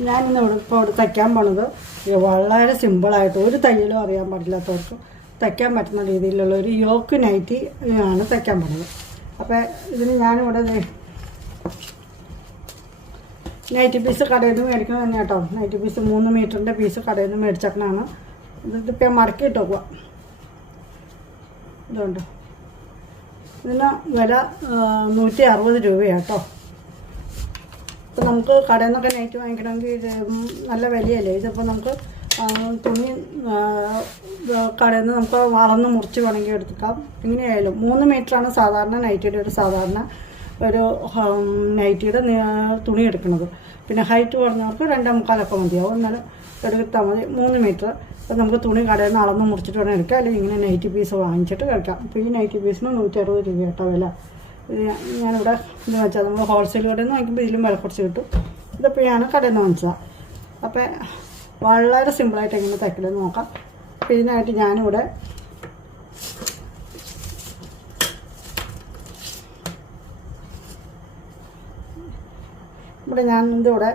ഞാനിന്ന് ഇവിടെ തയ്ക്കാൻ പോണത് വളരെ സിമ്പിളായിട്ട് ഒരു തയ്യലും അറിയാൻ പാടില്ലാത്തവർക്ക് തയ്ക്കാൻ പറ്റുന്ന രീതിയിലുള്ള ഒരു യോക്ക് നൈറ്റി ആണ് തയ്ക്കാൻ പോണത്. അപ്പോൾ ഇതിന് ഞാനിവിടെ നൈറ്റി പീസ് കടയിൽ നിന്ന് മേടിക്കുന്നത് തന്നെ കേട്ടോ. നൈറ്റി പീസ് 3 മീറ്ററിൻ്റെ പീസ് കടയിൽ നിന്ന് മേടിച്ചേക്കണതാണ്. ഇതിപ്പോൾ ഞാൻ മടക്കി ഇട്ട് വെക്കുക. ഇതുണ്ട്, ഇതിന് വില 160 രൂപയാണ് കേട്ടോ. ഇപ്പം നമുക്ക് കടയിൽ നിന്നൊക്കെ നൈറ്റ് വാങ്ങിക്കണമെങ്കിൽ നല്ല വിലയല്ലേ. ഇതിപ്പോൾ നമുക്ക് തുണി കടയിൽ നിന്ന് നമുക്ക് വളർന്ന് മുറിച്ച് വേണമെങ്കിൽ എടുക്കാം. എങ്ങനെയായാലും 3 മീറ്ററാണ് സാധാരണ നൈറ്റിയുടെ ഒരു നൈറ്റിയുടെ തുണി എടുക്കുന്നത്. പിന്നെ ഹൈറ്റ് കുറഞ്ഞവർക്ക് 2.25 മതിയാവും. എന്നാലും എടുത്താൽ മതി 3 മീറ്റർ. അപ്പോൾ നമുക്ക് തുണി കടയിൽ നിന്ന് അളന്ന് മുറിച്ചിട്ട് വേണം എടുക്കാം, അല്ലെങ്കിൽ ഇങ്ങനെ നൈറ്റി പീസ് വാങ്ങിച്ചിട്ട് കഴിക്കാം. അപ്പോൾ ഈ നൈറ്റി പീസിന് 160 രൂപ കേട്ടോ വില. ഞാനിവിടെ ഇത് വെച്ചാൽ നമ്മൾ ഹോൾസെയിൽ കടയിൽ നിന്ന് വാങ്ങിക്കുമ്പോൾ ഇതിലും വില കുറച്ച് കിട്ടും. ഇതിപ്പോൾ ഞാൻ കടയിൽ നിന്ന് വാങ്ങിച്ചതാണ്. അപ്പോൾ വളരെ സിമ്പിളായിട്ട് എങ്ങനെ തയ്ക്കലെന്ന് നോക്കാം. അപ്പോൾ ഇതിനായിട്ട് ഞാനിവിടെ ഞാനിതിവിടെ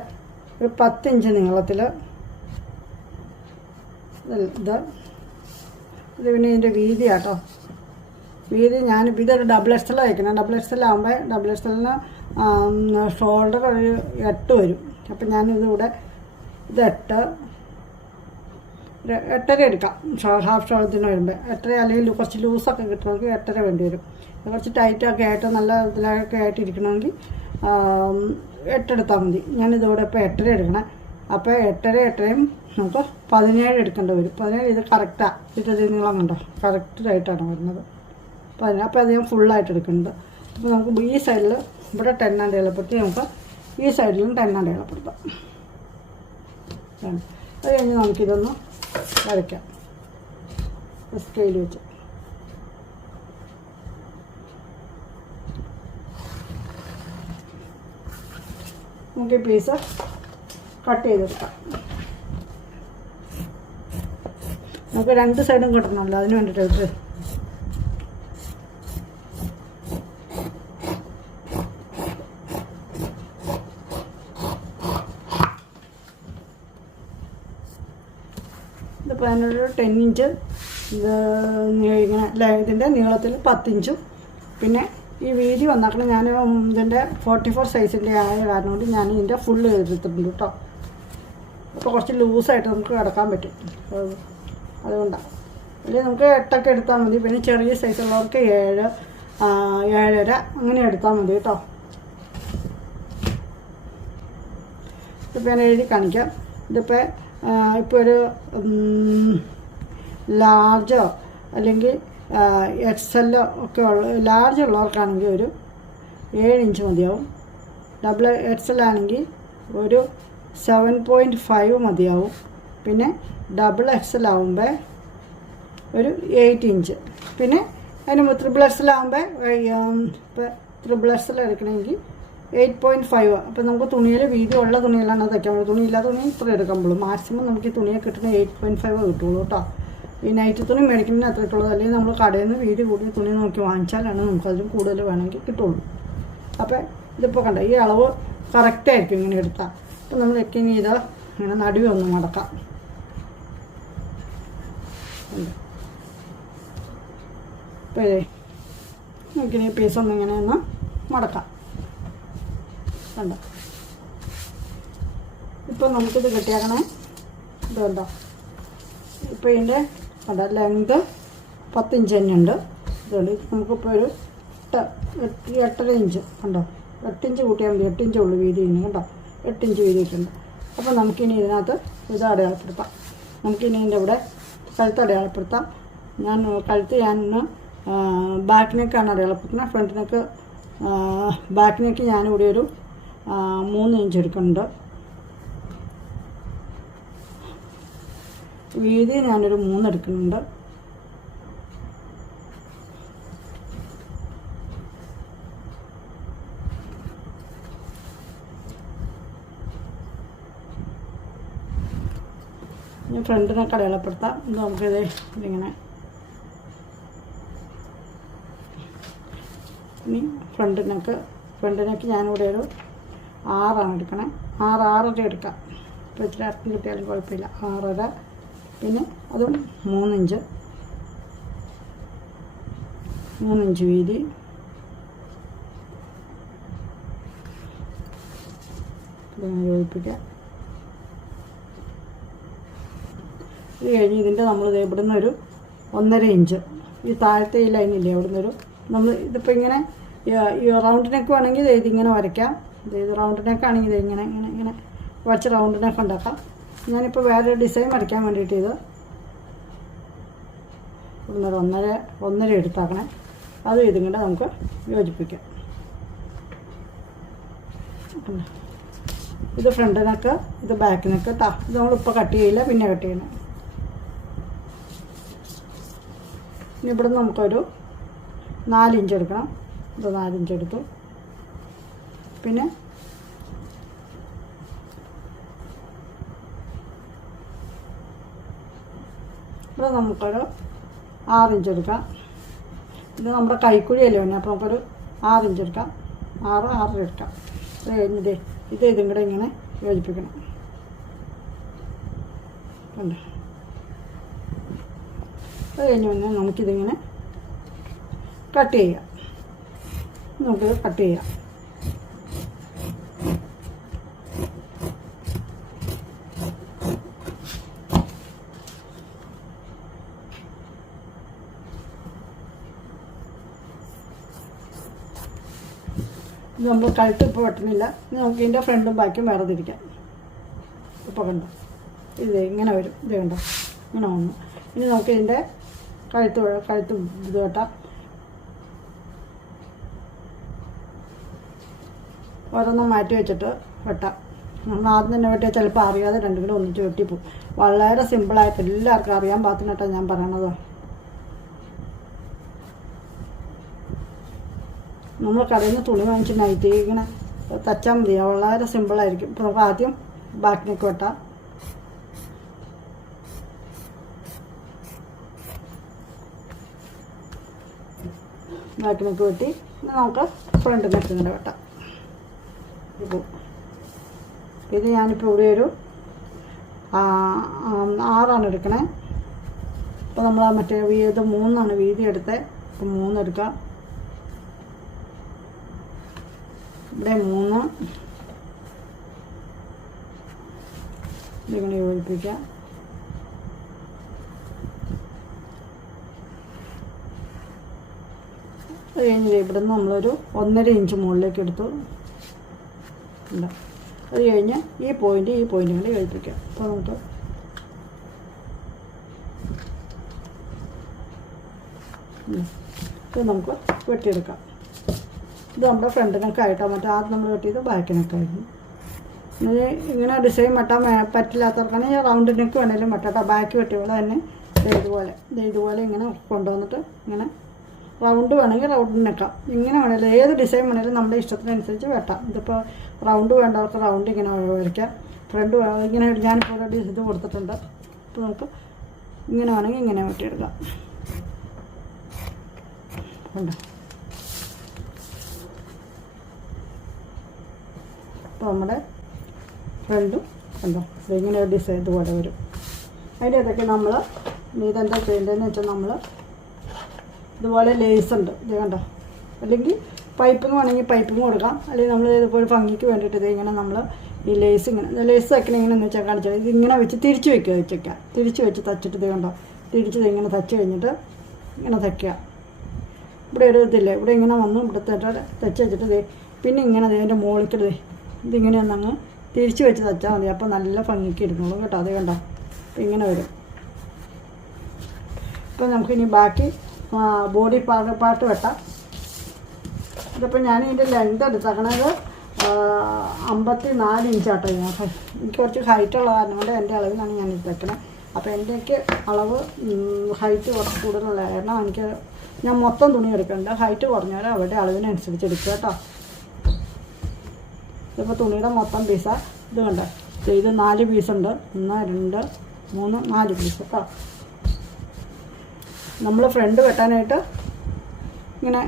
ഒരു 10 ഇഞ്ച് നീളത്തിൽ ഇത് പിന്നെ ഇതിൻ്റെ വീതി കേട്ടോ. വീതി ഞാനിപ്പോൾ ഇതൊരു ഡബിൾ എക്സൽ അയക്കണം. ഡബിൾ എക്സൽ ആകുമ്പോൾ ഡബിൾ എക്സലിന് ഷോൾഡർ ഒരു 8 വരും. അപ്പം ഞാനിതിവിടെ ഇത് 8.5 എടുക്കാം. ഹാഫ് ഷോൾഡറിന് വരുമ്പോൾ 8.5, അല്ലെങ്കിൽ കുറച്ച് ലൂസൊക്കെ കിട്ടണമെങ്കിൽ 8.5 വേണ്ടി വരും. കുറച്ച് ടൈറ്റൊക്കെ ആയിട്ട് നല്ല ഇതിലൊക്കെ ആയിട്ട് ഇരിക്കണമെങ്കിൽ 8 എടുത്താൽ മതി. ഞാനിതിവിടെ ഇപ്പോൾ 8.5 എടുക്കണം. അപ്പോൾ 8.5 നമുക്ക് 17 എടുക്കേണ്ടി വരും. 17 ഇത് കറക്റ്റാണ്. ഇതിൻ്റെ നീളം കണ്ടോ, കറക്റ്റായിട്ടാണ് വരുന്നത് 17. അപ്പോൾ അത് ഞാൻ ഫുള്ളായിട്ട് എടുക്കുന്നത്. അപ്പോൾ നമുക്ക് ഈ സൈഡിൽ ഇവിടെ 10 അടയാളപ്പെടുത്തി നമുക്ക് ഈ സൈഡിലും 10 അടയാളപ്പെടുത്താം. അത് കഴിഞ്ഞ് നമുക്കിതൊന്ന് വരയ്ക്കാം സ്കെയിൽ വെച്ച്. നമുക്ക് ഈ പീസ് കട്ട് ചെയ്തെടുക്കാം. നമുക്ക് 2 സൈഡും കിട്ടണമല്ലോ, അതിന് വേണ്ടിയിട്ട് ഇതിപ്പോൾ അതിനൊരു 10 ഇഞ്ച് ഇങ്ങനെ ഇതിൻ്റെ നീളത്തിൽ 10 ഇഞ്ചും പിന്നെ ഈ വീതി വന്നാക്കണം. ഞാൻ ഇതിൻ്റെ 44 സൈസിൻ്റെ ആയ കാരണം കൊണ്ട് ഞാൻ ഇതിൻ്റെ ഫുള്ള് എടുത്തിട്ടുണ്ട് കേട്ടോ. അപ്പോൾ കുറച്ച് ലൂസായിട്ട് നമുക്ക് കിടക്കാൻ പറ്റും, അതുകൊണ്ടാണ്. അല്ലെങ്കിൽ നമുക്ക് 8 എടുത്താൽ മതി. പിന്നെ ചെറിയ സൈസുള്ളവർക്ക് 7, 7.5 അങ്ങനെ എടുത്താൽ മതി കേട്ടോ. ഇതിപ്പോൾ ഞാൻ എഴുതി കാണിക്കാം. ഇതിപ്പോൾ ഒരു ലാർജോ അല്ലെങ്കിൽ എക്സെല്ലോ ഒക്കെ ലാർജ് ഉള്ളവർക്കാണെങ്കിൽ ഒരു 7 ഇഞ്ച് മതിയാവും. ഡബിൾ എക്സൽ ആണെങ്കിൽ ഒരു 7.5 മതിയാവും. പിന്നെ ഡബിൾ എക്സൽ ആകുമ്പോൾ ഒരു 8 ഇഞ്ച്. പിന്നെ അതിന് ട്രിപ്പിൾ എക്സൽ ആകുമ്പോൾ ഇപ്പോൾ ട്രിപ്പിൾ എക്സൽ എടുക്കണമെങ്കിൽ 8.5. അപ്പോൾ നമുക്ക് തുണിയിൽ വീതി ഉള്ള തുണിയിലാണ് തയ്ക്കാൻ പറ്റും. തുണിയില്ലാത്ത തുണി ഇത്ര എടുക്കുമ്പോഴുള്ളൂ. മാക്സിമം നമുക്ക് ഈ തുണിയെ കിട്ടുന്ന 8.5 കിട്ടുള്ളൂ കേട്ടോ. ഈ നൈറ്റ് തുണി മേടിക്കുന്നതിന് അത്ര കിട്ടുള്ളൂ. അല്ലെങ്കിൽ നമ്മൾ കടയിൽ നിന്ന് വീതി കൂടിയ തുണി നോക്കി വാങ്ങിച്ചാലാണ് നമുക്കതിലും കൂടുതൽ വേണമെങ്കിൽ കിട്ടുള്ളൂ. അപ്പോൾ ഇതിപ്പോൾ കണ്ട ഈ അളവ് കറക്റ്റായിരിക്കും ഇങ്ങനെ എടുത്താൽ. അപ്പോൾ നമ്മൾ ഇനി ഇത് ഇങ്ങനെ നടുവേ ഒന്ന് മടക്കാം. അപ്പോൾ നമുക്കിനി പീസൊന്നും ഇങ്ങനെ ഒന്ന് മടക്കാം. കണ്ടോ, ഇപ്പോൾ നമുക്കിത് കിട്ടിയാക്കണേ. ഇതുണ്ടോ, ഇപ്പോൾ ഇതിൻ്റെ കണ്ടോ ലെങ്ത് 10 ഇഞ്ച് തന്നെയുണ്ട്. ഇതുകൊണ്ട് നമുക്കിപ്പോൾ ഒരു 8.5 ഇഞ്ച് കണ്ടോ, 8 ഇഞ്ച് കൂട്ടിയാൽ മതി. 8 ഇഞ്ചേ ഉള്ളൂ വീതി ഇനി കണ്ടോ, 8 ഇഞ്ച് വീതിയിട്ടുണ്ട്. അപ്പോൾ നമുക്കിനി ഇതിനകത്ത് ഇത് അടയാളപ്പെടുത്താം. നമുക്കിനി ഇതിൻ്റെ ഇവിടെ കഴുത്ത് അടയാളപ്പെടുത്താം. കഴുത്ത് ഞാൻ ബാക്ക് നെക്കാണ് അടയാളപ്പെടുത്തുന്നത്. ഫ്രണ്ട് നെക്ക് ബാക്ക് നെക്ക് ഞാനിവിടെ ഒരു 3 ഇഞ്ച് എടുക്കുന്നുണ്ട്. വീതി ഞാനൊരു 3 എടുക്കുന്നുണ്ട്. ഇനി ഫ്രണ്ടിനൊക്കെ അടയാളപ്പെടുത്താം. ഇത് നമുക്കിത് ഇതിങ്ങനെ ഇനി ഫ്രണ്ടിനൊക്കെ ഞാനിവിടെ ഒരു 6 എടുക്കണേ. 6 എടുക്കാം. ഇപ്പോൾ ഇച്ചിരി ഇറക്കം കിട്ടിയാലും കുഴപ്പമില്ല. 6.5 പിന്നെ അതും 3 ഇഞ്ച് വീതി. യോജിപ്പിക്കാം. ഇത് കഴിഞ്ഞ് ഇതിൻ്റെ നമ്മൾ ഇവിടെ നിന്നൊരു 1.5 ഇഞ്ച് ഈ താഴത്തെ ഈ ലൈനില്ലേ അവിടെ നിന്നൊരു നമ്മൾ ഇതിപ്പോൾ ഇങ്ങനെ ഈ റൗണ്ട് നെക്ക് വേണമെങ്കിൽ ഇതിങ്ങനെ വരയ്ക്കാം. ഇത് റൗണ്ട് നെക്കാണെങ്കിൽ ഇത് ഇങ്ങനെ ഇങ്ങനെ ഇങ്ങനെ വരച്ച് റൗണ്ട് നെക്ക് ഉണ്ടാക്കാം. ഞാനിപ്പോൾ വേറെ ഡിസൈൻ വരയ്ക്കാൻ വേണ്ടിയിട്ട് ഇത് ഇവിടുന്നൊരു 1.5 എടുത്താക്കണേ. അതും ഇതും കൂടെ നമുക്ക് യോജിപ്പിക്കാം. ഇത് ഫ്രണ്ട് നെക്ക്, ഇത് ബാക്ക് നെക്ക് കേട്ടോ. ഇത് നമ്മളിപ്പോൾ കട്ട് ചെയ്യില്ല, പിന്നെ കട്ട് ചെയ്യണം. ഇനി ഇവിടെ നിന്ന് നമുക്കൊരു 4 ഇഞ്ച് എടുക്കണം. ഇത് 4 ഇഞ്ച് എടുത്തു. പിന്നെ ഇവിടെ നമുക്കൊരു 6 ഇഞ്ച് എടുക്കാം. ഇത് നമ്മുടെ കൈക്കുഴിയല്ലേ വേണേ, അപ്പോൾ നമുക്കൊരു 6 ഇഞ്ച് എടുക്കാം. 6 എടുക്കാം. അത് കഴിഞ്ഞിട്ട് ഇതും കൂടെ ഇങ്ങനെ യോജിപ്പിക്കണം. ഉണ്ട്. അത് കഴിഞ്ഞ് വന്നാൽ നമുക്കിതിങ്ങനെ കട്ട് ചെയ്യാം. നമുക്കിത് കട്ട് ചെയ്യാം. ഇത് നമ്മൾ കഴുത്ത് ഇപ്പോൾ വെട്ടണില്ല. നമുക്ക് ഇതിൻ്റെ ഫ്രണ്ടും ബാക്കും വേറെ തിരിക്കാം. ഇപ്പോൾ കണ്ടോ, ഇത് ഇങ്ങനെ വരും. ഇത് കണ്ടോ, ഇങ്ങനെ വന്നു. ഇനി നമുക്ക് ഇതിൻ്റെ കഴുത്ത് ഇത് വെട്ടാം. ഓരോന്നും മാറ്റി വെച്ചിട്ട് വെട്ടാം. നമ്മൾ ആദ്യം തന്നെ വെട്ടിയാൽ ചിലപ്പോൾ അറിയാതെ രണ്ടും കൂടെ ഒന്നിച്ച് വെട്ടിപ്പോവും. വളരെ സിമ്പിളായിട്ട് എല്ലാവർക്കും അറിയാൻ പാകത്തിനായിട്ടാണ് ഞാൻ പറയണത്. നമ്മൾ കടയിൽ നിന്ന് തുണി വാങ്ങിച്ച് നൈറ്റി ഇങ്ങനെ തച്ചാൽ മതി. വളരെ സിമ്പിളായിരിക്കും. ഇപ്പോൾ നമുക്ക് ആദ്യം ബാക്ക് നെക്ക് വെട്ടാം. ബാക്ക് നെക്ക് വെട്ടി നമുക്ക് ഫ്രണ്ട് നെക്ക് ഇങ്ങനെ വെട്ടാം. ഇത് ഞാനിപ്പോൾ ഇവിടെ ഒരു 6 എടുക്കണേ. അപ്പോൾ നമ്മൾ മറ്റേ ഇത് 3 വീതി എടുത്തത്. അപ്പോൾ 3 എടുക്കാം. ഇവിടെ 3 ഇതിങ്ങനെ യോജിപ്പിക്കാം. അത് കഴിഞ്ഞ് ഇവിടെ നിന്ന് നമ്മളൊരു 1.5 ഇഞ്ച് മുകളിലേക്ക് എടുത്തു. ഉണ്ട്. അത് കഴിഞ്ഞ് ഈ പോയിൻ്റ് കൂടി യോജിപ്പിക്കാം. അപ്പോൾ നമുക്ക് ഇത് നമുക്ക് വെട്ടിയെടുക്കാം. ഇത് നമ്മുടെ ഫ്രണ്ടിനൊക്കെയായിട്ടാണ്. മറ്റേ ആദ്യം നമ്മൾ വെട്ടിയത് ബാക്കിനൊക്കെയായിരുന്നു. ഇങ്ങനെ ഡിസൈൻ വെട്ടാൻ പറ്റില്ലാത്തവർക്കാണെങ്കിൽ റൗണ്ട് നെക്ക് വേണമെങ്കിലും വെട്ടാം. ബാക്ക് വെട്ടിയോളെ തന്നെ ഇതുപോലെ ഇങ്ങനെ കൊണ്ടുവന്നിട്ട് ഇങ്ങനെ റൗണ്ട് വേണമെങ്കിൽ റൗണ്ട് നെക്കാം. ഇങ്ങനെ വേണമെങ്കിലും ഏത് ഡിസൈൻ വേണമെങ്കിലും നമ്മുടെ ഇഷ്ടത്തിനനുസരിച്ച് വെട്ടാം. ഇതിപ്പോൾ റൗണ്ട് വേണ്ടവർക്ക് റൗണ്ട് ഇങ്ങനെ വരയ്ക്കാം. ഫ്രണ്ട് ഇങ്ങനെ ഞാനിപ്പോൾ ഒരു ഇത് കൊടുത്തിട്ടുണ്ട്. അപ്പോൾ നമുക്ക് ഇങ്ങനെ വേണമെങ്കിൽ ഇങ്ങനെ വെട്ടിയെടുക്കാം. ഉണ്ട്. അപ്പോൾ നമ്മുടെ ഫ്രണ്ടും കണ്ടോ ഇതിങ്ങനെ ഒരു ഡിസൈൻ ഇതുപോലെ വരും. അതിൻ്റെ ഇതൊക്കെ നമ്മൾ ഇതെന്താ ചെയ്യേണ്ടതെന്ന് വെച്ചാൽ നമ്മൾ ഇതുപോലെ ലേസ് ഉണ്ട്. ഇത് കണ്ടോ, അല്ലെങ്കിൽ പൈപ്പിങ് വേണമെങ്കിൽ പൈപ്പിങ് കൊടുക്കാം. അല്ലെങ്കിൽ നമ്മൾ ഇതിപ്പോൾ ഒരു ഭംഗിക്ക് വേണ്ടിയിട്ട് ഇതിങ്ങനെ നമ്മൾ ഈ ലേസ് വയ്ക്കണം. ഇങ്ങനെ വെച്ചാൽ കാണിച്ചാൽ ഇതിങ്ങനെ വെച്ച് തിരിച്ച് വെച്ചേക്കാം. തിരിച്ച് വെച്ച് തച്ചിട്ട് ഇത് കണ്ടോ, തിരിച്ച് ഇങ്ങനെ തച്ച് കഴിഞ്ഞിട്ട് ഇങ്ങനെ തയ്ക്കുക. ഇവിടെ ഒരു ഇതില്ലേ, ഇവിടെ ഇങ്ങനെ വന്നു ഇവിടെ തച്ച് വെച്ചിട്ട് പിന്നെ ഇങ്ങനെ അതിൻ്റെ മുകളിൽ ഇതിങ്ങനെ ഒന്നങ്ങ് തിരിച്ച് വെച്ച് തച്ചാൽ മതി. അപ്പോൾ നല്ല ഭംഗിക്ക് ഇരുന്നോളൂ കേട്ടോ. അത് കണ്ടോ, അപ്പോൾ ഇങ്ങനെ വരും. ഇപ്പോൾ നമുക്കിനി ബാക്കി ബോഡി പാർട്ട് വെട്ടാം. ഇതിപ്പോൾ ഞാൻ ഇതിൻ്റെ ലെങ്ത് എടുത്തേക്കണത് 54 ഇഞ്ചാട്ടോ. എനിക്ക് കുറച്ച് ഹൈറ്റുള്ള കാരണം കൊണ്ട് എൻ്റെ അളവിലാണ് ഞാൻ എടുത്തേക്കണത്. അപ്പോൾ എൻ്റെയൊക്കെ അളവ് ഹൈറ്റ് കുറച്ച് കൂടുതലുള്ള കാരണം ഞാൻ മൊത്തം തുണി എടുക്കേണ്ട. ഹൈറ്റ് കുറഞ്ഞവരെ അവരുടെ അളവിനനുസരിച്ച് എടുക്കുക കേട്ടോ. ഇതിപ്പോൾ തുണിയുടെ മൊത്തം പീസാണ്. ഇത് കണ്ടോ, ഇത് 4 പീസുണ്ട്. 1 2 3 4 പീസ് കേട്ടോ. നമ്മൾ ഫ്രണ്ട് വെട്ടാനായിട്ട് ഇങ്ങനെ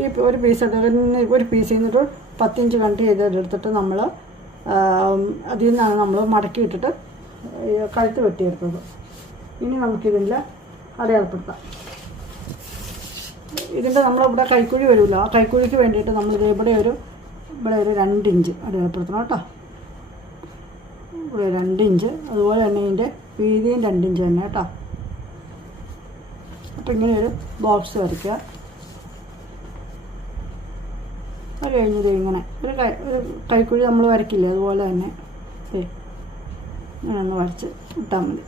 ഈ ഒരു പീസ് പീസിൽ നിന്നിട്ട് 10 ഇഞ്ച് കണ്ട് ചെയ്തെടുത്തിട്ട് നമ്മൾ അതിൽ നിന്നാണ് നമ്മൾ മടക്കി ഇട്ടിട്ട് കഴുത്ത് വെട്ടിയെടുത്തത്. ഇനി നമുക്കിതിൽ അടയാളപ്പെടുത്താം. ഇതിൻ്റെ നമ്മളിവിടെ കൈക്കുഴി വരുമല്ലോ, ആ കൈക്കുഴിക്ക് വേണ്ടിയിട്ട് നമ്മളിത് ഇവിടെ ഒരു 2 ഇഞ്ച് അടയാളപ്പെടുത്തണം കേട്ടോ. ഇവിടെ 2 ഇഞ്ച്, അതുപോലെ തന്നെ ഇതിൻ്റെ വീതിയും 2 ഇഞ്ച് തന്നെ കേട്ടോ. അപ്പോൾ ഇങ്ങനെ ഒരു ബോക്സ് വരയ്ക്കുക. അത് കഴിഞ്ഞത് ഇങ്ങനെ ഒരു കൈക്കുഴി നമ്മൾ വരയ്ക്കില്ലേ, അതുപോലെ തന്നെ ഇങ്ങനെ ഒന്ന് വരച്ച് ഇട്ടാൽ മതി.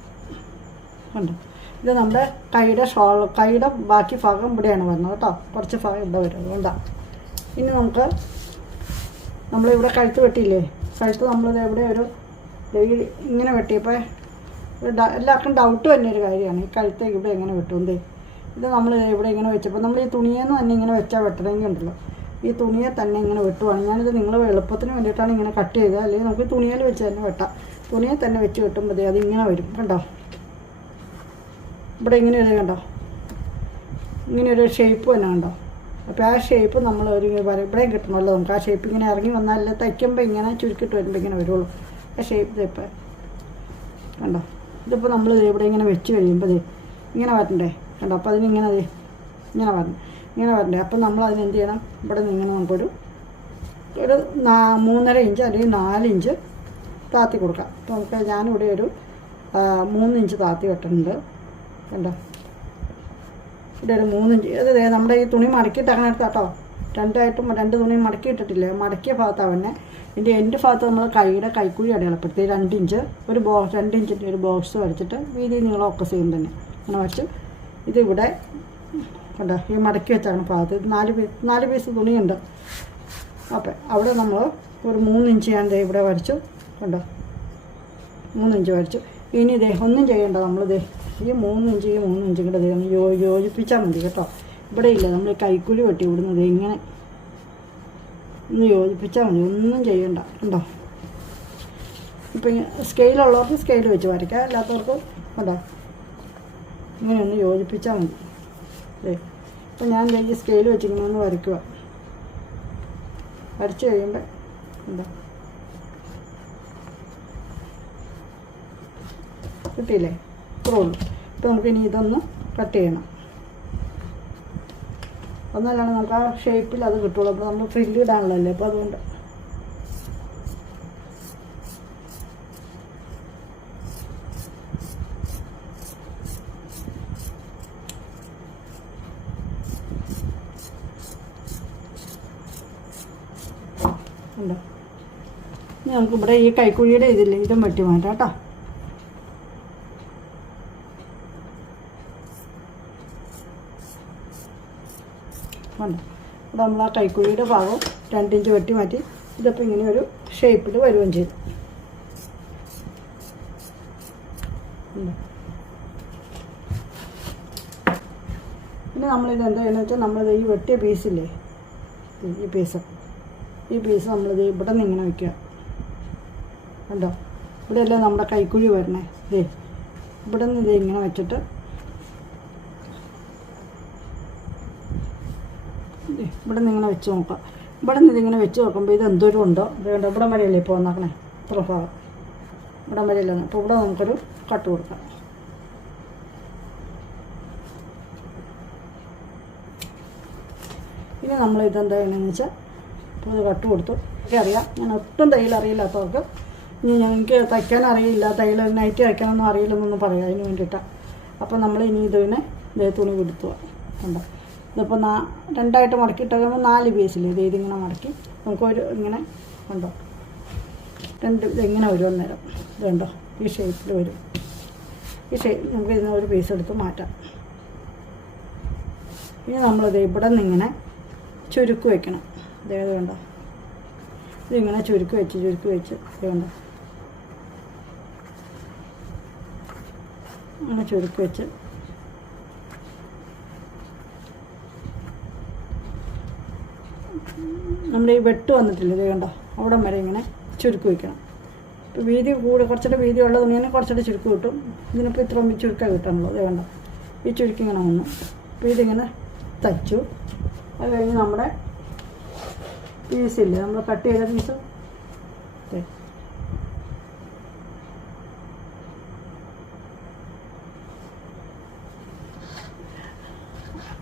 കണ്ടോ, ഇത് നമ്മുടെ കൈയുടെ ബാക്കി ഭാഗം ഇവിടെയാണ് വരുന്നത് കേട്ടോ. കുറച്ച് ഭാഗം ഇവിടെ വരും, അതുകൊണ്ടാണ്. ഇനി നമ്മളിവിടെ കഴുത്ത് വെട്ടിയില്ലേ, കഴുത്ത് നമ്മളിത് എവിടെ ഇങ്ങനെ വെട്ടിയപ്പോൾ എല്ലാവർക്കും ഡൗട്ട് തന്നെ ഒരു കാര്യമാണ്, ഈ കഴുത്ത് ഇവിടെ എങ്ങനെ വെട്ടുന്നത്. ഇത് നമ്മൾ ഇവിടെ ഇങ്ങനെ വെച്ചപ്പോൾ നമ്മൾ ഈ തുണിയെന്ന് തന്നെ ഇങ്ങനെ വെച്ചാൽ വെട്ടണമെങ്കിൽ ഉണ്ടല്ലോ, ഈ തുണിയെ തന്നെ ഇങ്ങനെ വെട്ടുവാണ്. ഞാനിത് നിങ്ങൾ എളുപ്പത്തിന് വേണ്ടിയിട്ടാണ് ഇങ്ങനെ കട്ട് ചെയ്തത്, അല്ലെങ്കിൽ നമുക്ക് തുണിയിൽ വെച്ച് തന്നെ വെട്ടാം. തുണിയെ തന്നെ വെച്ച് വെട്ടുമ്പോൾ അതിങ്ങനെ വരും. കണ്ടോ, ഇവിടെ ഇങ്ങനെ ഒരു കണ്ടോ, ഇങ്ങനെ ഒരു ഷേപ്പ് തന്നെ കണ്ടോ. അപ്പോൾ ആ ഷേപ്പ് നമ്മൾ ഇവിടെയും കിട്ടണമല്ലോ നമുക്ക്. ആ ഷേപ്പ് ഇങ്ങനെ ഇറങ്ങി വന്നാലേ തയ്ക്കുമ്പോൾ ഇങ്ങനെ ചുരുക്കിട്ട് വരുമ്പോൾ ഇങ്ങനെ വരുള്ളൂ. ആ ഷേപ്പ് ഇപ്പോൾ കണ്ടോ. ഇതിപ്പോൾ നമ്മൾ ഇവിടെ ഇങ്ങനെ വെച്ച് കഴിയുമ്പോൾ ഇങ്ങനെ വരണ്ടേ കണ്ടോ. അപ്പോൾ അതിനിങ്ങനെ ഇങ്ങനെ വരണ്ടേ. അപ്പം നമ്മൾ അതിനെന്ത് ചെയ്യണം, ഇവിടെ നിന്ന് ഇങ്ങനെ നമുക്കൊരു 3.5 ഇഞ്ച് അല്ലെങ്കിൽ 4 ഇഞ്ച് താത്തി കൊടുക്കാം. അപ്പോൾ നമുക്ക് ഞാനിവിടെ ഒരു 3 ഇഞ്ച് താത്തി വെട്ടുന്നുണ്ട് കണ്ടോ. ഇവിടെ ഒരു 3 ഇഞ്ച്. അത് നമ്മുടെ ഈ തുണി മടക്കിയിട്ട് അങ്ങനെ എടുത്താട്ടോ. 2 തുണി മടക്കിയിട്ടിട്ടില്ലേ, മടക്കിയ ഭാഗത്താണ് തന്നെ. ഇതിൻ്റെ എൻ്റെ ഭാഗത്ത് നമ്മൾ കൈക്കുഴി അടയാളപ്പെടുത്തി 2 ഇഞ്ച് 2 ഇഞ്ചിൻ്റെ ഒരു ബോക്സ് വരച്ചിട്ട് വീതി നീളമൊക്കെ സെയിം തന്നെ അങ്ങനെ വരച്ച് ഇതിവിടെ കണ്ടോ ഈ മടക്കി വെച്ചാണ് ഭാഗത്ത് 4 പീസ് തുണിയുണ്ട്. അപ്പം അവിടെ നമ്മൾ ഒരു 3 ഇഞ്ച് ഞാൻ ഇവിടെ വരച്ചു കണ്ടോ, 3 ഇഞ്ച് വരച്ചു. ഇനി ഒന്നും ചെയ്യേണ്ട, നമ്മളിത് ഈ 3 ഇഞ്ചും കൂടെ ഒന്ന് യോജിപ്പിച്ചാൽ മതി കേട്ടോ. ഇവിടെ ഇല്ല, നമ്മൾ കൈക്കുഴി വെട്ടി വിടുന്നത് ഇങ്ങനെ ഒന്ന് യോജിപ്പിച്ചാൽ മതി, ഒന്നും ചെയ്യണ്ട കണ്ടോ. ഇപ്പം സ്കെയിലുള്ളവർക്ക് സ്കെയിൽ വെച്ച് വരയ്ക്കാം, അല്ലാത്തവർക്ക് കണ്ടോ ഇങ്ങനെ ഒന്ന് യോജിപ്പിച്ചാൽ മതി. അപ്പം ഞാൻ ഈ സ്കെയിൽ വെച്ചിങ്ങനെ ഒന്ന് വരയ്ക്കുക. വരച്ച് കഴിയുമ്പോൾ എന്താ കിട്ടിയില്ലേ, ഇത്രേ ഉള്ളൂ. ഇപ്പം നമുക്കിനി ഇതൊന്ന് കട്ട് ചെയ്യണം. ഒന്നല്ലാണ് നമുക്ക് ആ ഷേപ്പിൽ അത് കിട്ടുള്ളൂ. അപ്പോൾ നമ്മൾ ഫ്രില്ല് ഇടാനുള്ളതല്ലേ, അപ്പോൾ അതുകൊണ്ട് ഉണ്ടോ. ഇനി നമുക്കിവിടെ ഈ കൈക്കുഴിയുടെ ഇതില്ലേ, ഇതും വെട്ടി മാറ്റാം കേട്ടോ. കണ്ടോ, ഇവിടെ നമ്മൾ ആ കൈക്കുഴിയുടെ ഭാഗം 2 ഇഞ്ച് വെട്ടി മാറ്റി. ഇതിപ്പോൾ ഇങ്ങനെ ഒരു ഷേപ്പിൽ വരുകയും ചെയ്തു. പിന്നെ നമ്മളിത് എന്താ ചെയ്യുന്നത് വെച്ചാൽ നമ്മളിത് ഈ വെട്ടിയ പീസില്ലേ, ഈ പീസ് നമ്മളിത് ഇവിടെ നിന്ന് ഇങ്ങനെ വയ്ക്കുക കണ്ടോ. ഇവിടെയല്ലേ നമ്മുടെ കൈക്കുഴി വരണേ, ഇവിടെ നിന്ന് ഇങ്ങനെ വെച്ചിട്ട് ഇവിടെ നിന്ന് ഇങ്ങനെ വെച്ച് നോക്കാം. ഇവിടെ നിന്ന് ഇതിങ്ങനെ വെച്ച് നോക്കുമ്പോൾ ഇത് എന്തോരം ഉണ്ടോ വേണ്ട. ഇവിടെ വരെയല്ലേ ഇപ്പോൾ വന്നാക്കണേ, ഇത്ര ഭാഗം ഇവിടെ വരെയല്ലേ. അപ്പോൾ ഇവിടെ നമുക്കൊരു കട്ട് കൊടുക്കാം. ഇനി നമ്മൾ ഇതെന്താ ചെയ്യണമെന്ന് വെച്ചാൽ ഇപ്പോൾ ഇത് കട്ട് കൊടുത്തു. എനിക്കറിയാം, ഞാൻ ഒട്ടും തയ്യൽ അറിയില്ലാത്തവർക്ക്, ഇനി ഞങ്ങൾക്ക് തയ്ക്കാൻ അറിയില്ല, തയ്യൽ നൈറ്റ് തയ്ക്കാനൊന്നും അറിയില്ലെന്നൊന്നും പറയാം, അതിന് വേണ്ടിയിട്ടാണ്. അപ്പോൾ നമ്മൾ ഇനി ഇതിനെ തുണി കൊടുത്തു കണ്ടോ. ഇതിപ്പോൾ 2ആയിട്ട് മടക്കിയിട്ടാകുമ്പോൾ 4 പീസില്ലേ, ഇതിങ്ങനെ മടക്കി നമുക്കൊരു ഇങ്ങനെ കണ്ടോ 2 ഇതിങ്ങനെ വരും അന്നേരം. ഇത് കണ്ടോ ഈ ഷേപ്പിൽ വരും. ഈ ഷേപ്പ് നമുക്ക് ഇതിന് ഒരു പീസ് എടുത്ത് മാറ്റാം. ഇനി നമ്മളിത് ഇവിടെ നിന്നിങ്ങനെ ചുരുക്ക് വയ്ക്കണം. ഇതേത് കണ്ടോ, ഇതിങ്ങനെ ചുരുക്ക് വെച്ച് ഇത് കണ്ടോ, അങ്ങനെ ചുരുക്ക് വെച്ച് നമ്മുടെ ഈ വെട്ട് വന്നിട്ടില്ല, ഇത് കണ്ടോ അവിടം വരെ ഇങ്ങനെ ചുരുക്ക് വയ്ക്കണം. ഇപ്പോൾ വീതി കുറച്ചുകൂടെ വീതി ഉള്ള തുണിയാണ് കുറച്ചുകൂടെ ചുരുക്ക് കിട്ടും. ഇതിനിപ്പോൾ ഇത്ര ചുരുക്കാൻ കിട്ടാനുള്ളൂ. ഇത് കണ്ടോ ഈ ചുരുക്ക് ഇങ്ങനെ വന്നു. അപ്പോൾ ഇതിങ്ങനെ തയ്ച്ചു. അത് കഴിഞ്ഞ് നമ്മുടെ പീസില്ലേ, നമ്മൾ കട്ട് ചെയ്ത പീസ്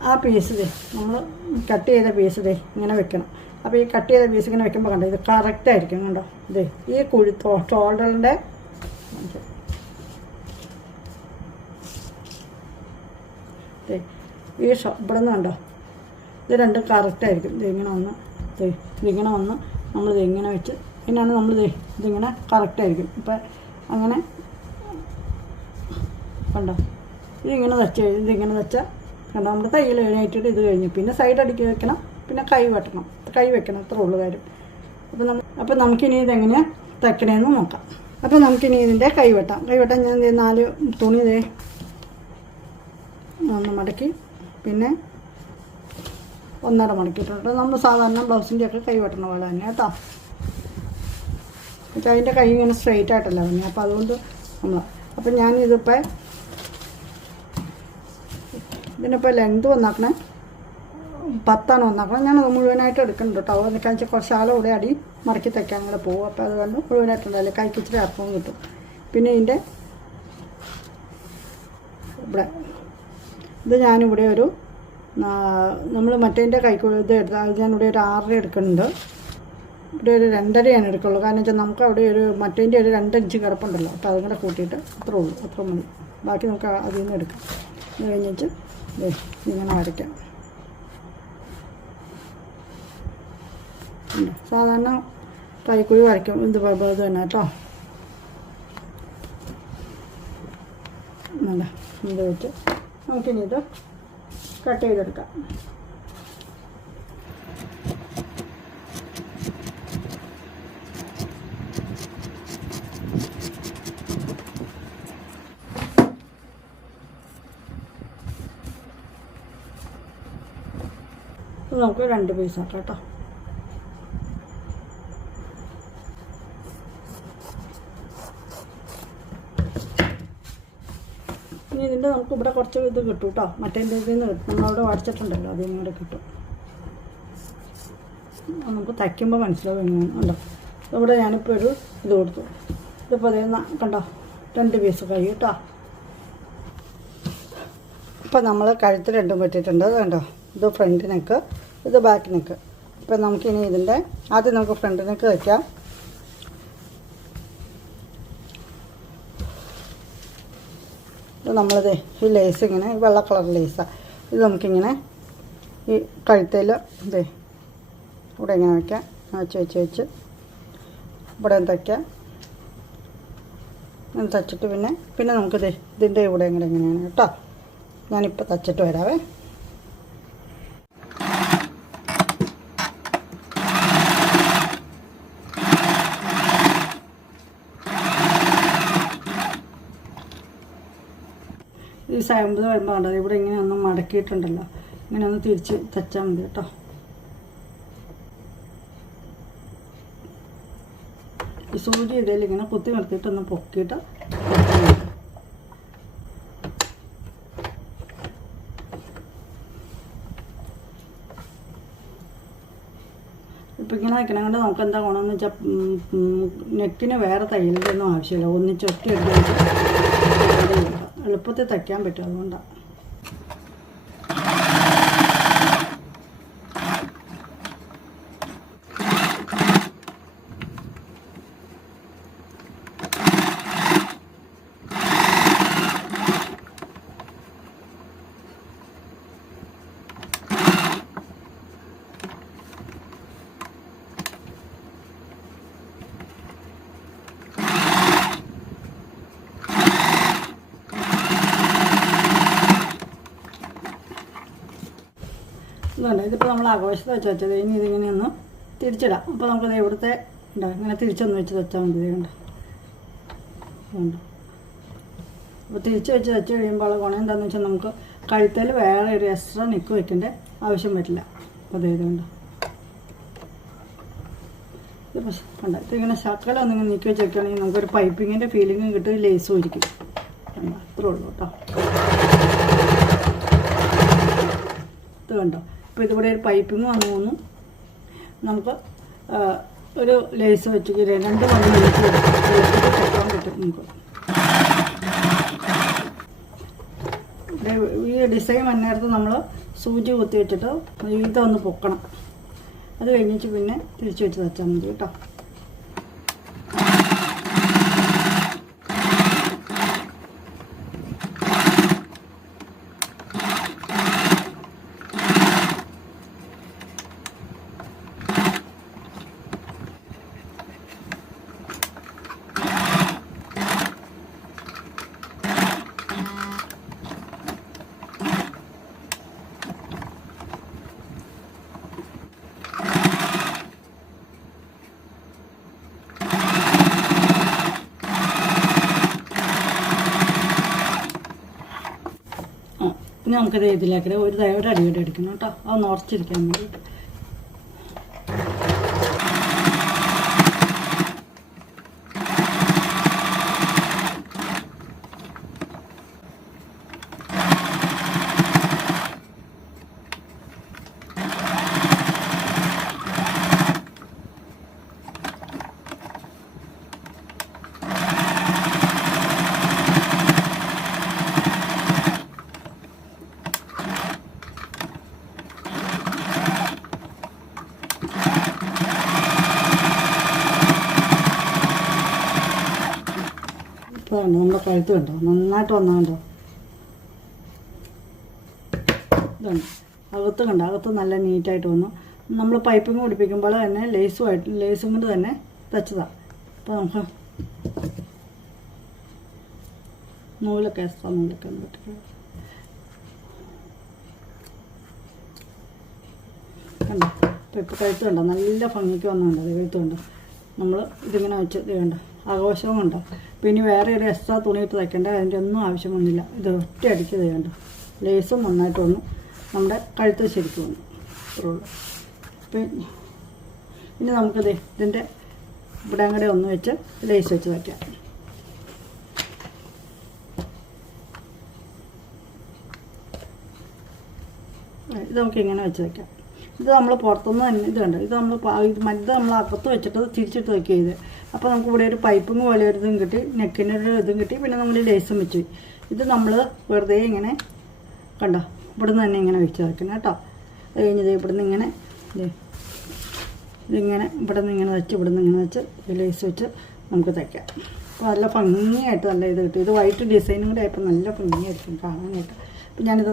ആ പീസ് ദേ നമ്മൾ കട്ട് ചെയ്ത പീസ് ദേ ഇങ്ങനെ വെക്കണം. അപ്പോൾ ഈ കട്ട് ചെയ്ത പീസ് ഇങ്ങനെ വെക്കുമ്പോൾ കണ്ടോ ഇത് കറക്റ്റായിരിക്കും. കണ്ടോ ഇതേ ഈ ഷോൾഡറിൻ്റെ ഈ ഇവിടെ നിന്ന് കണ്ടോ ഇത് രണ്ടും കറക്റ്റായിരിക്കും. ഇതിങ്ങനെ വന്ന് ഇതിങ്ങനെ വന്ന് നമ്മളിത് ഇങ്ങനെ വെച്ച് പിന്നെയാണ് നമ്മളിത് ഇതിങ്ങനെ കറക്റ്റായിരിക്കും. ഇപ്പം അങ്ങനെ കണ്ടോ ഇതിങ്ങനെ വെച്ചാൽ കണ്ടോ നമ്മുടെ തയ്യൽ കഴിഞ്ഞിട്ട് ഇത് കഴിഞ്ഞു. പിന്നെ സൈഡ് അടുക്കി വെക്കണം, പിന്നെ കൈ വെക്കണം, അത്രേ ഉള്ളൂ കാര്യം. അപ്പോൾ നമുക്കിനി ഇതെങ്ങനെയാണ് തയ്ക്കണേന്ന് നോക്കാം. അപ്പോൾ നമുക്കിനി ഇതിൻ്റെ കൈ വെട്ടാം. ഞാൻ 4 തുണി ഇതേ ഒന്ന് മടക്കി പിന്നെ 1.5 മടക്കിയിട്ടുണ്ട്. നമ്മൾ സാധാരണ ബ്ലൗസിൻ്റെയൊക്കെ കൈ വെട്ടണ പോലെ തന്നെ കേട്ടോ. പക്ഷേ അതിൻ്റെ കൈ ഇങ്ങനെ സ്ട്രെയിറ്റ് ആയിട്ടല്ല തന്നെ. അപ്പോൾ അതുകൊണ്ട് അപ്പം ഞാനിതിപ്പോൾ ഇതിനിപ്പോൾ ലെങ്ത് വന്നാക്കണേ 10 വന്നാക്കണം. ഞാനത് മുഴുവനായിട്ട് എടുക്കുന്നുണ്ട് കേട്ടോ. അതെന്ന് വെച്ചാൽ കുറച്ച് കൂടെ അടി മടക്കി തയ്ക്കാൻ കൂടെ പോകും. അപ്പോൾ അതുകൊണ്ട് മുഴുവനായിട്ടുണ്ടല്ലേ കൈക്ക് ഇച്ചിരി അർത്ഥവും കിട്ടും. പിന്നെ ഇതിൻ്റെ ഇവിടെ ഇത് ഞാനിവിടെ ഒരു നമ്മൾ മറ്റേതിൻ്റെ കൈക്കുള്ള ഇത് എടുത്താൽ ഞാനിവിടെ ഒരു 6.5 എടുക്കുന്നുണ്ട്. ഇവിടെ ഒരു 2.5 ഞാൻ എടുക്കുള്ളൂ. കാരണം വെച്ചാൽ നമുക്ക് അവിടെ ഒരു മറ്റേതിൻ്റെ ഒരു 2 ഇഞ്ച് കിടപ്പുണ്ടല്ലോ. അപ്പോൾ അതും കൂടെ കൂട്ടിയിട്ട് അത്രേ ഉള്ളൂ, അത്ര മതി. ബാക്കി നമുക്ക് അതിൽ നിന്ന് എടുക്കാം. ഇത് കഴിഞ്ഞിട്ട് ഇങ്ങനെ വരയ്ക്കാം. സാധാരണ കൈക്കുഴി വരയ്ക്കും. ഇത് തന്നെ കേട്ടോ. ഇത് വെച്ച് നമുക്കിനി ഇത് കട്ട് ചെയ്തെടുക്കാം. നമുക്ക് 2 പീസാക്കാം കേട്ടോ. ഇനി ഇതിൻ്റെ നമുക്ക് ഇവിടെ കുറച്ച് ഇത് കിട്ടും കേട്ടോ. മറ്റേ ഇതിൽ നിന്ന് കിട്ടും. നമ്മളവിടെ വരച്ചിട്ടുണ്ടല്ലോ, അതിൽ നിന്ന് കൂടെ കിട്ടും. നമുക്ക് തയ്ക്കുമ്പോൾ മനസ്സിലാവും എങ്ങനെയുണ്ടോ. ഇവിടെ ഞാനിപ്പോൾ ഒരു ഇത് കൊടുത്തു. ഇതിപ്പോൾ അതേ കണ്ടോ 2 പീസ് കൈ കേട്ടോ. ഇപ്പോൾ നമ്മൾ കഴുത്ത് 2 പറ്റിയിട്ടുണ്ട്. അത് കണ്ടോ, ഇത് ഫ്രണ്ട് നെക്ക്, ഇത് ബാക്ക് നെക്ക്. ഇപ്പം നമുക്കിനി ഇതിൻ്റെ ആദ്യം നമുക്ക് ഫ്രണ്ട് നെക്ക് വയ്ക്കാം. ഇത് നമ്മളിത് ഈ ലേസ് ഇങ്ങനെ വെള്ള കളർ ലേസാണ്. ഇത് നമുക്കിങ്ങനെ ഈ കഴുത്തിൽ ഇതേ ഇവിടെ ഇങ്ങനെ വയ്ക്കാം. വെച്ച് ഇവിടെ തയ്ക്കാം. തയ്ച്ചിട്ട് പിന്നെ നമുക്കിത് ഇതിൻ്റെ ഇവിടെ എങ്ങനെയാണ് കേട്ടോ. ഞാനിപ്പോൾ തയ്ച്ചിട്ട് വരാവേ. ഈ 50 വരുമ്പോൾ കണ്ടോ ഇവിടെ ഇങ്ങനെ ഒന്ന് മടക്കിയിട്ടുണ്ടല്ലോ. ഇങ്ങനെ ഒന്ന് തിരിച്ച് തച്ചാൽ മതി കേട്ടോ. ഈ സൂചി ഇതിൽ ഇങ്ങനെ കുത്തി നിർത്തിയിട്ടൊന്ന് പൊക്കിയിട്ട് ഇപ്പം ഇങ്ങനെ വയ്ക്കണം കൊണ്ട് നമുക്ക് എന്താ ഗുണമെന്ന് വെച്ചാൽ നെക്കിന് വേറെ തയ്യലിൻ്റെ ഒന്നും ആവശ്യമില്ല. ഒന്നിച്ചൊറ്റ എടുത്ത് എളുപ്പത്തിൽ തയ്ക്കാൻ പറ്റും. അതുകൊണ്ടാണ്. ഇതുണ്ട്. ഇതിപ്പോൾ നമ്മൾ ആഘോഷത്തെ വെച്ചത് ഇനി ഇതിങ്ങനെ ഒന്ന് തിരിച്ചിടാം. അപ്പോൾ നമുക്കത് ഇവിടുത്തെ ഉണ്ടോ ഇങ്ങനെ തിരിച്ചൊന്ന് വെച്ച് വെച്ചാൽ മതി. കണ്ടോ അപ്പോൾ തിരിച്ച് വെച്ച് കഴിയുമ്പോൾ ഗുണം എന്താണെന്ന് വെച്ചാൽ നമുക്ക് കഴുത്തിൽ വേറെ ഒരു എക്സ്ട്രാ നെക്ക് വെക്കേണ്ട ആവശ്യം വരില്ല. അപ്പോൾ അത് ഇതുണ്ട്. ഇതിപ്പോൾ കണ്ടോ ഇതിങ്ങനെ ശക്കല ഒന്നിങ്ങനെ നീക്കി വെച്ച് വെക്കുകയാണെങ്കിൽ നമുക്കൊരു പൈപ്പിങ്ങിൻ്റെ ഫീലിങ്ങും കിട്ടും. ലേസും ഇരിക്കും. അത്രേ ഉള്ളൂ കേട്ടോ. ഇത് കണ്ടോ. അപ്പോൾ ഇതിവിടെ ഒരു പൈപ്പിങ് വന്നു പോന്നു. നമുക്ക് ഒരു ലേസ് വെച്ച് 2 മണി ലേസ് വെക്കാൻ പറ്റും നമുക്ക്. ഈ ഡിസൈൻ വന്നേരത്ത് നമ്മൾ സൂചി കുത്തി വെച്ചിട്ട് ഇതൊന്ന് പൊക്കണം. അത് കഴിഞ്ഞിട്ട് പിന്നെ തിരിച്ച് വെച്ച് തച്ചാൽ മതി കേട്ടോ. ഇനി നമുക്കത് ഇതിലേക്ക് ഒരു അടിയോടെ എടുക്കണം കേട്ടോ. അതൊന്ന് ഉറച്ചിരിക്കാൻ വേണ്ടിയിട്ട്. ഇപ്പോൾ നമ്മുടെ കഴുത്ത് കണ്ടോ, നന്നായിട്ട് വന്നാണ്ടോ. ഇതുണ്ട് അകത്ത് കണ്ടോ, അകത്ത് നല്ല നീറ്റായിട്ട് വന്നു. നമ്മൾ പൈപ്പിങ് പിടിപ്പിക്കുമ്പോൾ തന്നെ ലേസും കൊണ്ട് തന്നെ തച്ചതാണ്. അപ്പോൾ നമുക്ക് നൂലൊക്കെ എക്സ്ട്രാ നൂലൊക്കെ കണ്ടോ. ഇപ്പോൾ കഴുത്ത് കണ്ടോ, നല്ല ഭംഗിക്ക് വന്നുണ്ടോ. അത് കഴുത്ത് കണ്ടോ. നമ്മൾ ഇതിങ്ങനെ വെച്ച് ഇത് കണ്ടോ, ആഘോഷവും ഉണ്ടോ. പിന്നെ വേറെ ഒരു എക്സ്ട്രാ തുണിയിട്ട് തയ്ക്കേണ്ട അതിൻ്റെ ഒന്നും ആവശ്യമൊന്നുമില്ല. ഇത് ഒറ്റ അടിക്ക് ചെയ്യണ്ട. ലേസും നന്നായിട്ട് വന്നു, നമ്മുടെ കഴുത്ത് ശരിക്കും വന്നു. അത്രേ ഉള്ളൂ. ഇനി നമുക്കിത് ഇതിൻ്റെ ഇവിടെ കൂടെ ഒന്ന് വെച്ച് ലേസ് വെച്ച് തയ്ക്കാം. ഇത് നമുക്ക് ഇങ്ങനെ വെച്ച് തയ്ക്കാം. ഇത് നമ്മൾ പുറത്തുനിന്ന് തന്നെ ഇത് കണ്ടോ, ഇത് മറ്റത് നമ്മൾ അകത്ത് വെച്ചിട്ട് തിരിച്ചിട്ട് വയ്ക്കുക. ഇത് അപ്പോൾ നമുക്ക് ഇവിടെ ഒരു പൈപ്പിങ് പോലെ ഒരു ഇതും കിട്ടി, നെക്കിനൊരു ഇതും കിട്ടി, പിന്നെ നമ്മൾ ലേസും വെച്ച്. ഇത് നമ്മൾ വെറുതെ ഇങ്ങനെ കണ്ടോ ഇവിടെ നിന്ന് തന്നെ ഇങ്ങനെ വെച്ച് വയ്ക്കണം കേട്ടോ. അത് കഴിഞ്ഞത് ഇവിടെ നിന്ന് ഇങ്ങനെ ഇതിങ്ങനെ ഇവിടെ നിന്ന് ഇങ്ങനെ വെച്ച് ഇവിടെ നിന്ന് ഇങ്ങനെ വെച്ച് ലേസ് വെച്ച് നമുക്ക് തയ്ക്കാം. അപ്പോൾ നല്ല ഭംഗിയായിട്ട് നല്ല ഇത് കിട്ടും. ഇത് വൈറ്റ് ഡിസൈനും കൂടെ ആയപ്പോൾ നല്ല ഭംഗിയായിരിക്കും കാണാനായിട്ട്. അപ്പോൾ ഞാനിത്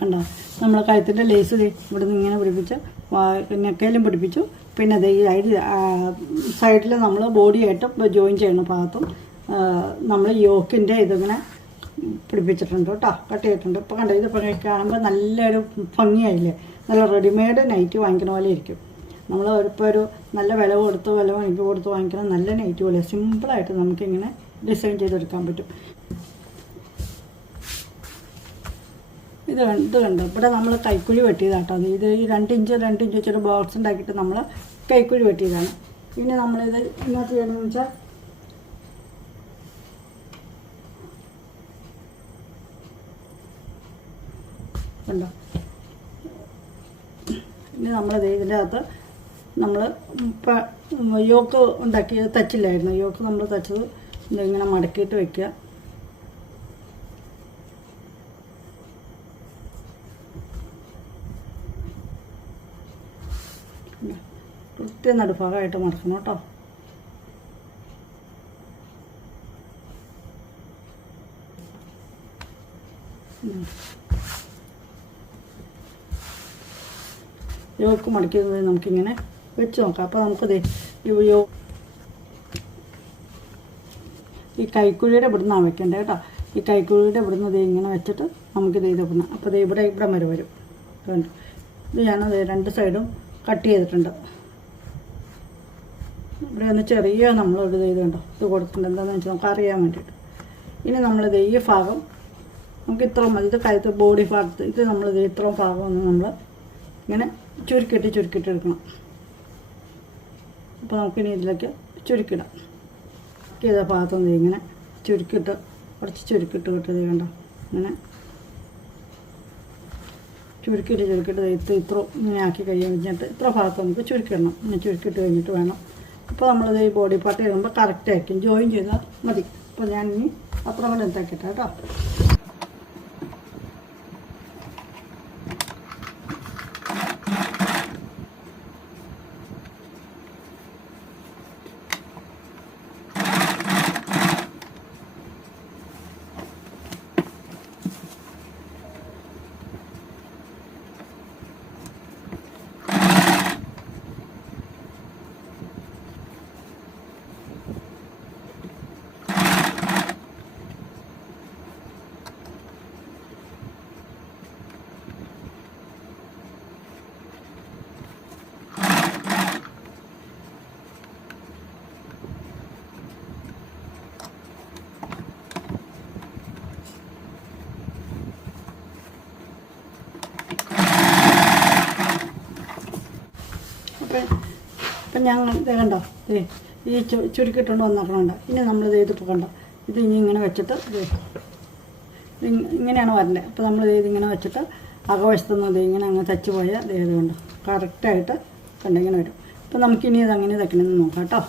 കണ്ടോ നമ്മൾ കഴുത്തിൻ്റെ ലേസ് ഇവിടെ നിന്ന് ഇങ്ങനെ പിടിപ്പിച്ച് നെക്കയിലും പിടിപ്പിച്ചു. പിന്നെ അത് ഈ സൈഡിൽ നമ്മൾ ബോഡിയായിട്ട് ജോയിൻ ചെയ്യുന്ന ഭാഗത്തും നമ്മൾ യോക്കിൻ്റെ ഇതിങ്ങനെ പിടിപ്പിച്ചിട്ടുണ്ട് കേട്ടോ, കട്ട് ചെയ്തിട്ടുണ്ട്. ഇപ്പോൾ കണ്ടോ, ഇത് കാണുമ്പോൾ നല്ലൊരു ഭംഗിയായില്ലേ. നല്ല റെഡിമെയ്ഡ് നൈറ്റ് വാങ്ങിക്കുന്ന പോലെ ഇരിക്കും. നമ്മൾ ഇപ്പോൾ ഒരു നല്ല വില എനിക്ക് കൊടുത്ത് വാങ്ങിക്കണം നല്ല നൈറ്റുകളെ സിമ്പിളായിട്ട് നമുക്കിങ്ങനെ ഡിസൈൻ ചെയ്തെടുക്കാൻ പറ്റും. ഇത് കണ്ടോ, ഇവിടെ നമ്മൾ കൈക്കുഴി വെട്ടിയതാട്ടോ. ഇത് ഈ 2 ഇഞ്ച് വെച്ചൊരു ബോക്സ് ഉണ്ടാക്കിയിട്ട് നമ്മൾ കൈക്കുഴി വെട്ടിയതാണ്. പിന്നെ നമ്മളിത് ഇന്നത്തെ ചെയ്യണമെന്ന് വെച്ചാൽ കണ്ടോ, ഇനി നമ്മളിത് ഇതിൻ്റെ അകത്ത് നമ്മൾ യോക്ക് ഉണ്ടാക്കിയത് തച്ചില്ലായിരുന്നു. യോക്ക് നമ്മൾ തച്ചത് ഇതിങ്ങനെ മടക്കിയിട്ട് വയ്ക്കുക. കൃത്യം നടുഭാഗമായിട്ട് മടക്കണം കേട്ടോ. യോക്ക് മടക്കിയത് നമുക്കിങ്ങനെ വെച്ച് നോക്കാം. അപ്പോൾ നമുക്കത് ഈ കൈക്കുഴിയുടെ ഇവിടുന്നാണ് വെക്കേണ്ടത് കേട്ടോ. ഈ കൈക്കുഴിയുടെ ഇവിടുന്ന് ഇത് ഇങ്ങനെ വെച്ചിട്ട് നമുക്കിത് ഇവിടുന്ന് അപ്പോൾ ഇവിടെ വരെ വരും. ഇത് ഞാനത് 2 സൈഡും കട്ട് ചെയ്തിട്ടുണ്ട്. ഇവിടെ ഒന്ന് ചെറിയ നമ്മളൊരു ഇത് കണ്ടോ ഇത് കൊടുത്തിട്ടുണ്ട്. എന്താണെന്ന് വെച്ചാൽ നമുക്ക് അറിയാൻ വേണ്ടിയിട്ട്. ഇനി നമ്മളിത് ഈ ഭാഗം നമുക്ക് ഇത്ര മതി. ഇത് കഴുത്ത് ബോഡി ഭാഗത്ത് ഇത് നമ്മളിത് ഇത്രയും ഭാഗം ഒന്ന് നമ്മൾ ഇങ്ങനെ ചുരുക്കിയിട്ട് എടുക്കണം. അപ്പോൾ നമുക്കിനി ഇതിലേക്ക് ചുരുക്കിടാം. ചെയ്ത ഭാഗത്തുനിന്ന് ഇങ്ങനെ കുറച്ച് ചുരുക്കിട്ട് വിട്ടത് കണ്ടോ. ഇങ്ങനെ ചുരുക്കിയിട്ട് ഇത്ര ഇങ്ങനെ ആക്കി കഴിഞ്ഞിട്ട് ഇത്ര ഭാഗത്ത് നമുക്ക് ചുരുക്കിടണം. ഇങ്ങനെ ചുരുക്കിട്ട് കഴിഞ്ഞിട്ട് വേണം. അപ്പോൾ നമ്മളിത് ഈ ബോഡി പാർട്ട് ചെയ്യുമ്പോൾ കറക്റ്റായിരിക്കും. ജോയിൻ ചെയ്താൽ മതി. അപ്പോൾ ഞാൻ ഇനി അത്ര കൂടെ എന്താക്കിട്ടെ കേട്ടോ. അപ്പം ഞങ്ങൾ ഇത് കണ്ടോ ഈ ചുരുക്കിട്ടുകൊണ്ട് വന്നേക്കണുണ്ട്. ഇനി നമ്മളിത് ചെയ്തിട്ട് കണ്ടോ ഇത് ഇനി ഇങ്ങനെ വെച്ചിട്ട് ഇങ്ങനെയാണ് വരേണ്ടത്. അപ്പോൾ നമ്മൾ ഇതിങ്ങനെ വെച്ചിട്ട് അകവശത്തുനിന്ന് ഇങ്ങനെ അങ്ങ് തച്ച് പോയാൽ ഇത് കണ്ടോ കറക്റ്റായിട്ട് കണ്ടിങ്ങനെ വരും. അപ്പോൾ നമുക്കിനി ഇത് അങ്ങനെ തയ്ക്കണമെന്ന് നോക്കാം കേട്ടോ.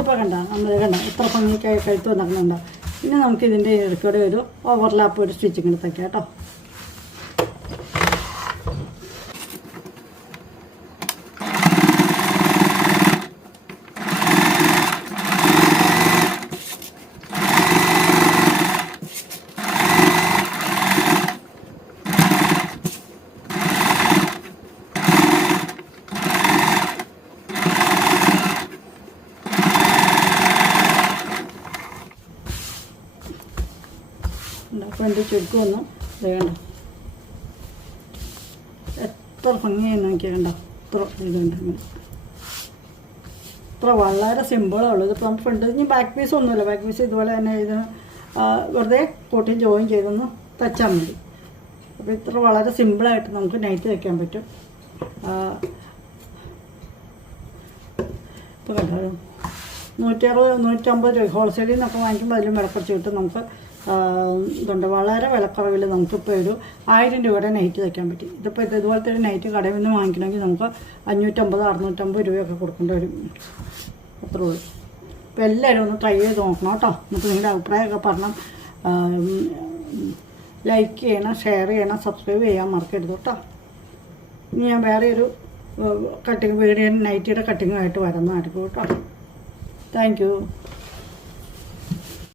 ഇപ്പോൾ നമ്മൾ ഇത്ര ഭംഗിക്കായി കഴുത്ത് വന്നിട്ടുണ്ടോ. ഇനി നമുക്കിതിൻ്റെ ഇടയ്ക്കൂടെ ഒരു ഓവർലാപ്പ് ഒരു സ്റ്റിച്ചിങ് എടുത്തേക്കാം കേട്ടോ. അപ്പോൾ എൻ്റെ ചുരുക്കമൊന്ന് വേണ്ട എത്ര ഭംഗിയായി നോക്കിയാൽ കണ്ടോ ഇത്ര ഇതുണ്ട് ഇത്ര വളരെ സിമ്പിളുള്ളൂ. ഇതിപ്പോൾ നമുക്ക് ഫ്രണ്ട് ഇനി ബാക്ക് പീസ് ഒന്നുമില്ല. ബാക്ക് പീസ് ഇതുപോലെ തന്നെ ഇത് വെറുതെ കൂട്ടി ജോയിൻ ചെയ്തൊന്ന് തച്ചാൽ മതി. അപ്പോൾ ഇത്ര വളരെ സിമ്പിളായിട്ട് നമുക്ക് നൈറ്റ് തയ്ക്കാൻ പറ്റും. ഇപ്പോൾ കണ്ടോ 160-150 രൂപ ഹോൾസെയിലിൽ നിന്നൊക്കെ വാങ്ങിക്കുമ്പോൾ അതിലും വില കുറച്ച് കിട്ടും. നമുക്ക് ഇതുണ്ട് വളരെ വിലക്കുറവിൽ നമുക്കിപ്പോൾ ഒരു 1000 രൂപയുടെ നൈറ്റ് തയ്ക്കാൻ പറ്റും. ഇതിപ്പോൾ ഇതുപോലത്തെ ഒരു നൈറ്റ് കടയിൽ നിന്ന് വാങ്ങിക്കണമെങ്കിൽ നമുക്ക് 550-650 രൂപയൊക്കെ കൊടുക്കേണ്ടി വരും. അത്രേ ഉള്ളൂ. അപ്പോൾ എല്ലാവരും ഒന്ന് ട്രൈ ചെയ്ത് നോക്കണം കേട്ടോ. എന്നിട്ട് നിങ്ങളുടെ അഭിപ്രായമൊക്കെ പറഞ്ഞാൽ ലൈക്ക് ചെയ്യണം, ഷെയർ ചെയ്യണം, സബ്സ്ക്രൈബ് ചെയ്യാൻ മറക്കരുത് കേട്ടോ. ഇനി ഞാൻ വേറെ ഒരു കട്ടിങ് വീഡിയോ നൈറ്റിയുടെ കട്ടിങ്ങുമായിട്ട് വരുന്നതായിരിക്കും കേട്ടോ. Thank you.